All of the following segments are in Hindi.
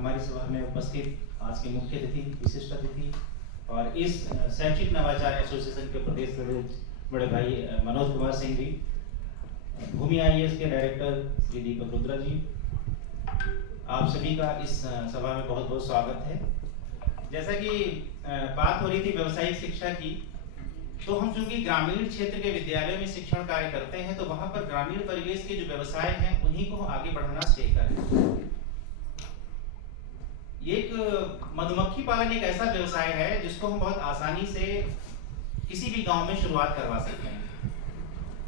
हमारी सभा में उपस्थित आज के मुख्य अतिथि, विशिष्ट अतिथि और इस शैक्षिक नवाचार एसोसिएशन के प्रदेश अध्यक्ष बड़े भाई मनोज कुमार सिंह जी, भूमि IAS के डायरेक्टर श्री दीपक रुद्रा जी, आप सभी का इस सभा में बहुत बहुत स्वागत है। जैसा कि बात हो रही थी व्यावसायिक शिक्षा की, तो हम चूंकि ग्रामीण क्षेत्र के विद्यालयों में शिक्षण कार्य करते हैं, तो वहां पर ग्रामीण परिवेश के जो व्यवसाय हैं उन्हीं को आगे बढ़ाना श्रेयस्कर है। एक मधुमक्खी पालन एक ऐसा व्यवसाय है जिसको हम बहुत आसानी से किसी भी गांव में शुरुआत करवा सकते हैं।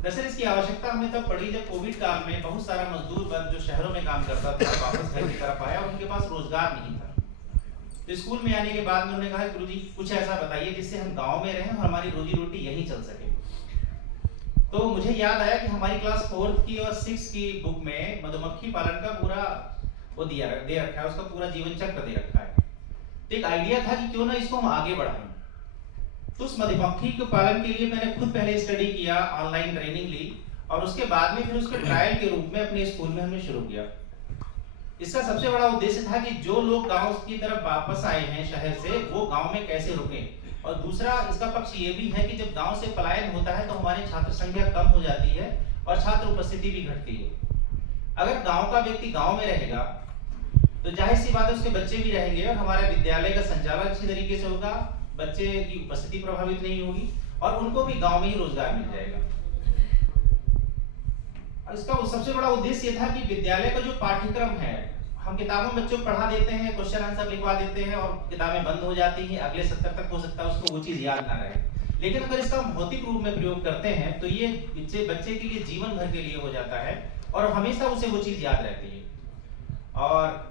दरअसल इसकी आवश्यकता हमने तब पड़ी जब कोविड काल में बहुत सारा मजदूर वर्ग जो शहरों में काम करता था वापस घर की तरफ आया और उनके पास रोजगार नहीं था। तो स्कूल में आने के बाद उन्होंने कहा, गुरुजी कुछ ऐसा बताइए जिससे हम गांव में रहें और हमारी रोजी रोटी यहीं चल सके। तो मुझे याद आया कि हमारी क्लास 4th की और 6th की बुक में मधुमक्खी पालन का पूरा वो दे रखा है, उसका पूरा जीवन चक्र दे रखा है। तो एक आइडिया था कि क्यों ना इसको हम आगे बढ़ाएं। तो उस मधुमक्खी के पालन के लिए मैंने खुद पहले स्टडी किया, ऑनलाइन ट्रेनिंग ली और उसके बाद में फिर उसके ट्रायल के रूप में अपने स्कूल में हमने शुरू किया। इसका सबसे बड़ा उद्देश्य था कि जो लोग गांव की तरफ वापस आए हैं शहर से, वो गांव में कैसे रुकें। और दूसरा इसका पक्ष ये भी है कि जब गांव से पलायन होता है तो हमारी छात्र संख्या कम हो जाती है और छात्र उपस्थिति भी घटती है। अगर गांव का व्यक्ति गांव में रहेगा तो जाहिर सी बात है उसके बच्चे भी रहेंगे और हमारे विद्यालय का संचालन अच्छी तरीके से होगा, बच्चे की उपस्थिति प्रभावित नहीं होगी और उनको भी गांव में ही रोजगार मिल जाएगा। और इसका सबसे बड़ा उद्देश्य ये था कि विद्यालय का जो पाठ्यक्रम है, हम किताबों में बच्चों को पढ़ा देते हैं, क्वेश्चन आंसर लिखवा देते हैं और किताबें बंद हो जाती हैं, अगले सत्र तक हो सकता है उसको वो चीज याद ना रहे। लेकिन अगर इसका भौतिक रूप में प्रयोग करते हैं तो ये बच्चे के लिए जीवन भर के लिए हो जाता है और हमेशा उसे वो चीज याद रहती है। और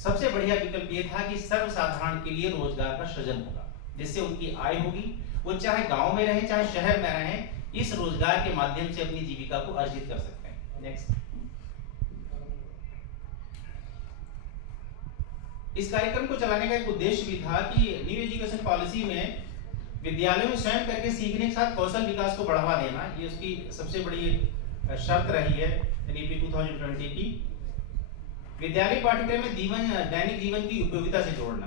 सबसे बढ़िया विकल्प ये था कि सर्वसाधारण के लिए रोजगार का सृजन होगा, जिससे उनकी आय होगी, वो चाहे गांव में रहे चाहे शहर में रहे, इस रोजगार के माध्यम से अपनी जीविका को अर्जित कर सकते हैं। नेक्स्ट। इस कार्यक्रम को चलाने का एक उद्देश्य भी था कि न्यू एजुकेशन पॉलिसी में विद्यालयों में स्वयं करके सीखने के साथ कौशल विकास को बढ़ावा देना, ये उसकी सबसे बड़ी शर्त रही है NEP 2020 की। विद्यालय पाठ्यक्रम में दैनिक जीवन की उपयोगिता से जोड़ना।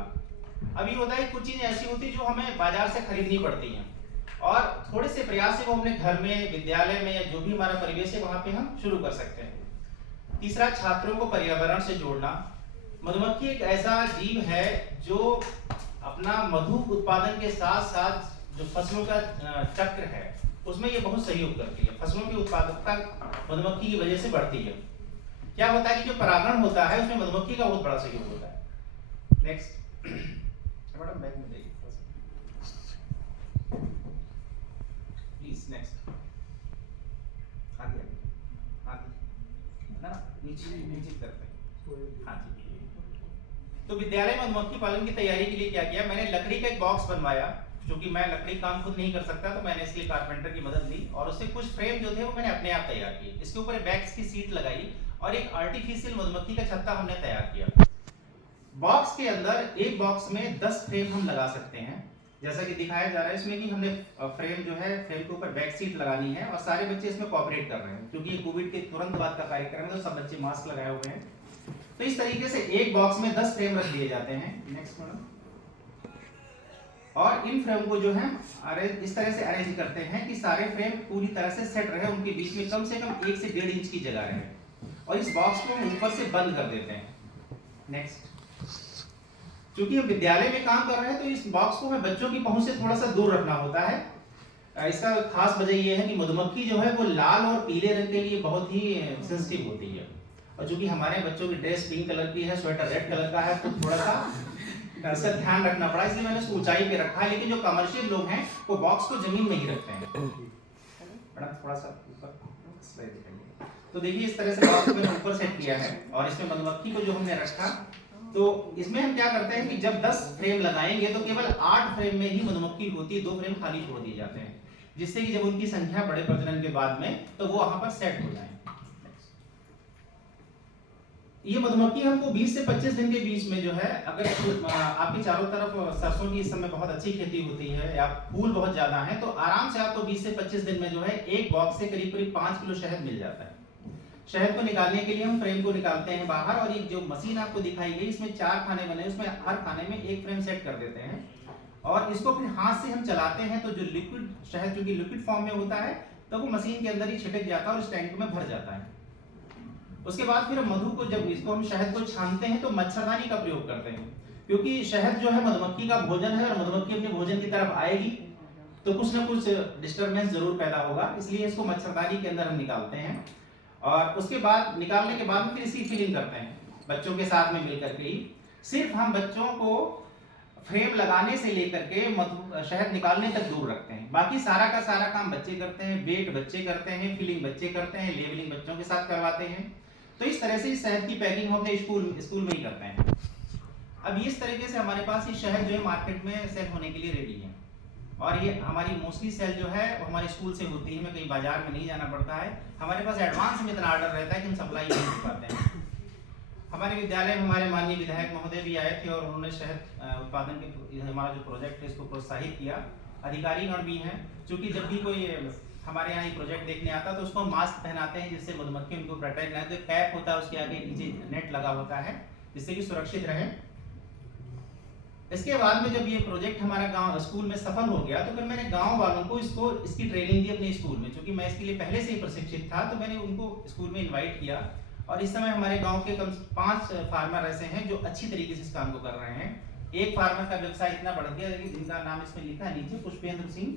अभी होता है कुछ चीजें ऐसी होती है जो हमें बाजार से खरीदनी पड़ती हैं और थोड़े से प्रयास से वो अपने घर में, विद्यालय में या जो भी हमारा परिवेश है वहां पे हम शुरू कर सकते हैं। तीसरा, छात्रों को पर्यावरण से जोड़ना। मधुमक्खी एक ऐसा जीव है जो अपना मधु उत्पादन के साथ साथ जो फसलों का चक्र है उसमें ये बहुत सहयोग करती है। फसलों की उत्पादकता मधुमक्खी की वजह से बढ़ती है। क्या होता है कि जो परागण होता है उसमें मधुमक्खी का बहुत बड़ा सहयोग होता है। नेक्स्ट मैडम, बैक में जाइए प्लीज। नेक्स्ट, आगे ना, नीचे करते हैं। हाँ जी। तो विद्यालय में मधुमक्खी पालन की तैयारी के लिए क्या किया, मैंने लकड़ी का एक बॉक्स बनवाया। क्योंकि मैं लकड़ी काम खुद नहीं कर सकता तो मैंने इसलिए कारपेंटर की मदद ली और उससे कुछ फ्रेम जो थे वो मैंने अपने आप तैयार किए। इसके ऊपर बैग्स की सीट लगाई और एक आर्टिफिशियल मधुमक्खी का छत्ता हमने तैयार किया। बॉक्स के अंदर एक बॉक्स में 10 फ्रेम हम लगा सकते हैं, जैसा कि दिखाया जा रहा है इसमें कि हमने फ्रेम जो है, फ्रेम के ऊपर बैक सीट लगानी है और सारे बच्चे इसमें कोऑपरेट कर रहे हैं। क्योंकि ये कोविड के तुरंत बाद का कार्यक्रम है तो सब बच्चे मास्क लगाए हुए हैं। तो इस तरीके से एक बॉक्स में 10 फ्रेम रख दिए जाते हैं। Next madam. और इन फ्रेम को जो है इस तरह से अरेंज करते हैं कि सारे फ्रेम पूरी तरह से सेट रहे, उनके बीच में कम से कम 1 से 1.5 इंच की जगह रहे और इस बॉक्स को हम ऊपर से बंद कर देते हैं। नेक्स्ट। क्योंकि हम विद्यालय में काम कर रहे हैं तो इस बॉक्स को हमें बच्चों की पहुंच से थोड़ा सा दूर रखना होता है। इसका खास वजह यह है कि मधुमक्खी जो है वो लाल और पीले रंग के लिए बहुत ही सेंसिटिव होती है और चूंकि हमारे बच्चों की ड्रेस पिंक कलर की है, स्वेटर रेड कलर का है, तो थोड़ा सा इसका ध्यान रखना पड़ा, इसलिए मैंने उसको ऊंचाई पे रखा है। लेकिन जो कमर्शियल लोग हैं वो बॉक्स को जमीन में ही रखते हैं। मैडम थोड़ा सा ऊपर स्लाइड दिखाइए। तो देखिए इस तरह से बॉक्स को मैंने ऊपर सेट किया है और इसमें मधुमक्खी को जो हमने रखा, तो इसमें हम क्या करते हैं कि जब 10 फ्रेम लगाएंगे तो केवल 8 फ्रेम में ही मधुमक्खी होती है, 2 फ्रेम खाली छोड़ दिए जाते हैं, जिससे कि जब उनकी संख्या बड़े प्रजनन के बाद में तो वो वहां पर सेट हो जाए। ये मधुमक्खी हमको 20 से 25 दिन के बीच में जो है, अगर आपकी चारों तरफ सरसों की इस समय बहुत अच्छी खेती होती है या फूल बहुत ज्यादा है तो आराम से आपको 20 से 25 दिन में जो है एक बॉक्स से करीब 5 किलो शहद मिल जाता है। शहद को निकालने के लिए हम फ्रेम को निकालते हैं बाहर, और ये जो मशीन आपको दिखाई गई इसमें 4 खाने बने, उसमें हर खाने में एक फ्रेम सेट कर देते हैं और इसको फिर हाथ से हम चलाते हैं तो जो लिक्विड शहद जो कि लिक्विड फॉर्म में होता है तो वो मशीन के अंदर ही छिटक जाता है और इस टैंक में भर जाता है। उसके बाद फिर मधु को, जब इसको हम शहद को छानते हैं तो मच्छरदानी का प्रयोग करते हैं, क्योंकि शहद जो है मधुमक्खी का भोजन है और मधुमक्खी अपने भोजन की तरफ आएगी तो कुछ ना कुछ डिस्टरबेंस जरूर पैदा होगा, इसलिए इसको मच्छरदानी के अंदर हम निकालते हैं। और उसके बाद निकालने के बाद फिर इसकी फिलिंग करते हैं बच्चों के साथ में मिलकर के ही। सिर्फ हम बच्चों को फ्रेम लगाने से लेकर के शहद निकालने तक दूर रखते हैं, बाकी सारा का सारा काम बच्चे करते हैं, वेट बच्चे करते हैं, फिलिंग बच्चे करते हैं, लेबलिंग बच्चों के साथ करवाते हैं। तो इस तरह से इस शहद की पैकिंग हम अपने स्कूल में ही करते हैं। अब इस तरीके से हमारे पास ये शहद जो है मार्केट में सेल होने के लिए रेडी है, और ये हमारी मोस्टली सेल जो है वो हमारे स्कूल से होती है, हमें कहीं बाजार में नहीं जाना पड़ता है। हमारे पास एडवांस में इतना ऑर्डर रहता है कि हम सप्लाई नहीं कर पाते हैं। हमारे विद्यालय में हमारे माननीय विधायक महोदय भी आए थे और उन्होंने शहद उत्पादन के हमारा जो प्रोजेक्ट है इसको प्रोत्साहित किया। अधिकारीगण भी हैं, क्योंकि जब भी कोई हमारे यहाँ ये प्रोजेक्ट देखने आता है तो उसको मास्क पहनाते हैं जिससे मधुमक्खी उनको प्रोटेक्ट रहे। तो कैप होता है, उसके आगे नीचे नेट लगा होता है जिससे कि सुरक्षित रहे। इसके बाद में जब ये प्रोजेक्ट हमारा गांव स्कूल में सफल हो गया तो फिर मैंने गांव वालों को इसकी ट्रेनिंग दी अपने स्कूल में, क्योंकि मैं इसके लिए पहले से ही प्रशिक्षित था। तो मैंने उनको स्कूल में इनवाइट किया और इस समय हमारे गांव के कम 5 फार्मर ऐसे हैं जो अच्छी तरीके से इस काम को कर रहे हैं। एक फार्मर का व्यवसाय इतना बढ़ गया है, जिनका नाम इसमें लिखा है नीचे, पुष्पेंद्र सिंह,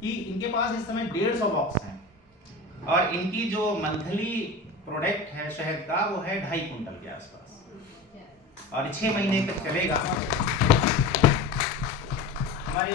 कि इनके पास इस समय 150 बॉक्स हैं और इनकी जो मंथली प्रोडक्ट है शहद का वो है 2.5 कुंटल के आसपास और 6 महीने तक चलेगा। हमारे